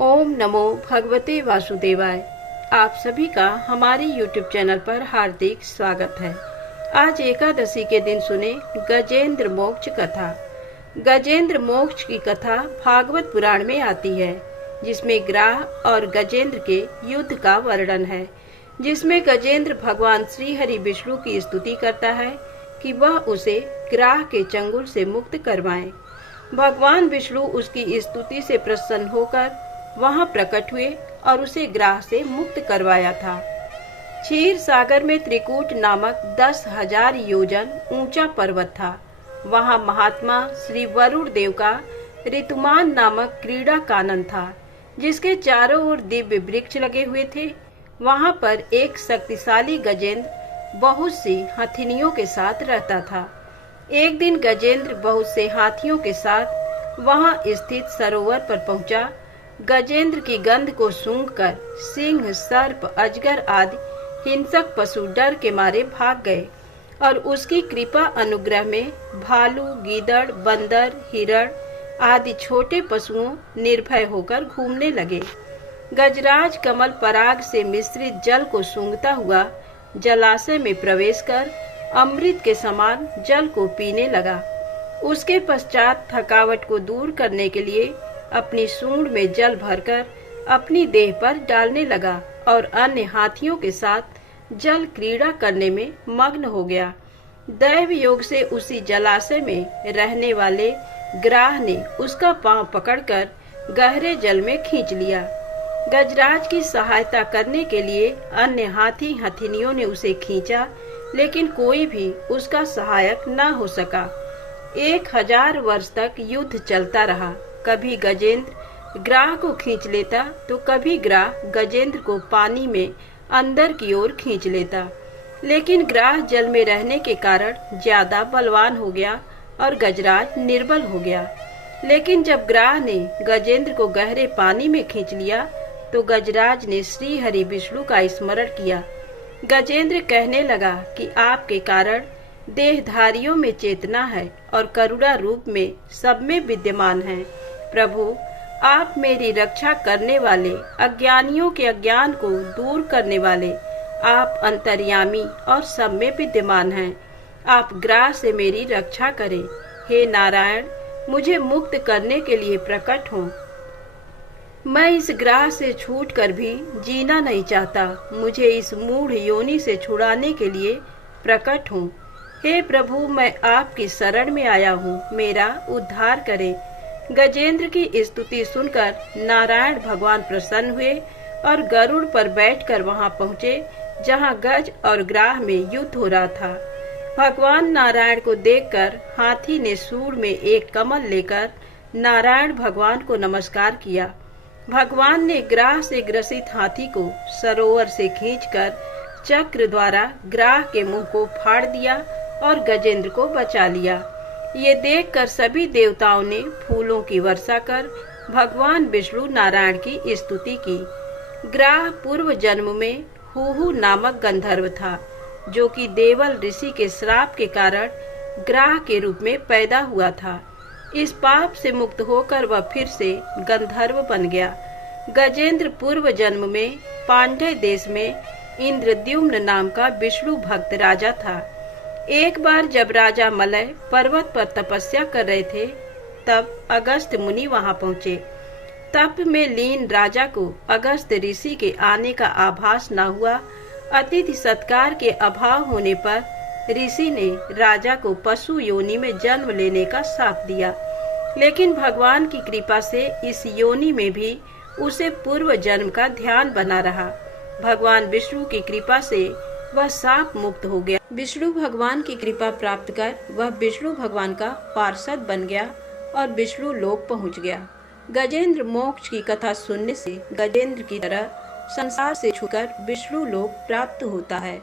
ओम नमो भगवते वासुदेवाय। आप सभी का हमारे YouTube चैनल पर हार्दिक स्वागत है। आज एकादशी के दिन सुने गजेंद्र मोक्ष कथा। गजेंद्र मोक्ष की कथा भागवत पुराण में आती है, जिसमें ग्राह और गजेंद्र के युद्ध का वर्णन है, जिसमें गजेंद्र भगवान श्री हरि विष्णु की स्तुति करता है कि वह उसे ग्राह के चंगुल से मुक्त करवाएं। भगवान विष्णु उसकी स्तुति से प्रसन्न होकर वहां प्रकट हुए और उसे ग्राह से मुक्त करवाया था। क्षीर सागर में त्रिकूट नामक 10,000 योजन ऊंचा पर्वत था। वहां महात्मा श्री वरुण देव का ऋतुमान नामक क्रीड़ा कानन था, जिसके चारों ओर दिव्य वृक्ष लगे हुए थे। वहां पर एक शक्तिशाली गजेंद्र बहुत सी हथिनियों के साथ रहता था। एक दिन गजेंद्र बहुत से हाथियों के साथ वहां स्थित सरोवर पर पहुंचा। गजेंद्र की गंध को सूंघकर सिंह, सर्प, अजगर आदि हिंसक पशु डर के मारे भाग गए और उसकी कृपा अनुग्रह में भालू, गीदड़, बंदर, हिरण आदि छोटे पशुओं निर्भय होकर घूमने लगे। गजराज कमल पराग से मिश्रित जल को सूंघता हुआ जलाशय में प्रवेश कर अमृत के समान जल को पीने लगा। उसके पश्चात थकावट को दूर करने के लिए अपनी सूंड में जल भरकर अपनी देह पर डालने लगा और अन्य हाथियों के साथ जल क्रीड़ा करने में मग्न हो गया। दैव योग से उसी जलाशय में रहने वाले ग्राह ने उसका पांव पकड़कर गहरे जल में खींच लिया। गजराज की सहायता करने के लिए अन्य हाथी हथिनियों ने उसे खींचा, लेकिन कोई भी उसका सहायक न हो सका। 1000 वर्ष तक युद्ध चलता रहा। कभी गजेंद्र ग्राह को खींच लेता तो कभी ग्राह गजेंद्र को पानी में अंदर की ओर खींच लेता, लेकिन ग्राह जल में रहने के कारण ज्यादा बलवान हो गया और गजराज निर्बल हो गया। लेकिन जब ग्राह ने गजेंद्र को गहरे पानी में खींच लिया तो गजराज ने श्री हरि विष्णु का स्मरण किया। गजेंद्र कहने लगा कि आपके कारण देहधारियों में चेतना है और करुणा रूप में सब में विद्यमान है। प्रभु, आप मेरी रक्षा करने वाले, अज्ञानियों के अज्ञान को दूर करने वाले, आप अंतर्यामी और सब में विद्यमान हैं। आप ग्राह से मेरी रक्षा करें। हे नारायण, मुझे मुक्त करने के लिए प्रकट हों। मैं इस ग्राह से छूटकर भी जीना नहीं चाहता। मुझे इस मूढ़ योनि से छुड़ाने के लिए प्रकट हों। हे प्रभु, मैं आपकी शरण में आया हूँ, मेरा उद्धार करें। गजेंद्र की स्तुति सुनकर नारायण भगवान प्रसन्न हुए और गरुड़ पर बैठकर वहां पहुंचे जहां गज और ग्राह में युद्ध हो रहा था। भगवान नारायण को देखकर हाथी ने सूंड में एक कमल लेकर नारायण भगवान को नमस्कार किया। भगवान ने ग्राह से ग्रसित हाथी को सरोवर से खींचकर चक्र द्वारा ग्राह के मुंह को फाड़ दिया और गजेंद्र को बचा लिया। ये देखकर सभी देवताओं ने फूलों की वर्षा कर भगवान विष्णु नारायण की स्तुति की। ग्राह पूर्व जन्म में हुहु नामक गंधर्व था, जो कि देवल ऋषि के श्राप के कारण ग्राह के रूप में पैदा हुआ था। इस पाप से मुक्त होकर वह फिर से गंधर्व बन गया। गजेंद्र पूर्व जन्म में पांड्य देश में इंद्रद्युम्न नाम का विष्णु भक्त राजा था। एक बार जब राजा मलय पर्वत पर तपस्या कर रहे थे, तब अगस्त मुनि वहां पहुंचे। तप में लीन राजा को अगस्त ऋषि के आने का आभास न हुआ। अतिथि सत्कार के अभाव होने पर ऋषि ने राजा को पशु योनि में जन्म लेने का शाप दिया, लेकिन भगवान की कृपा से इस योनि में भी उसे पूर्व जन्म का ध्यान बना रहा। भगवान विष्णु की कृपा से वह शाप मुक्त हो गया। विष्णु भगवान की कृपा प्राप्त कर वह विष्णु भगवान का पार्षद बन गया और विष्णु लोक पहुंच गया। गजेंद्र मोक्ष की कथा सुनने से गजेंद्र की तरह संसार से छूटकर विष्णु लोक प्राप्त होता है।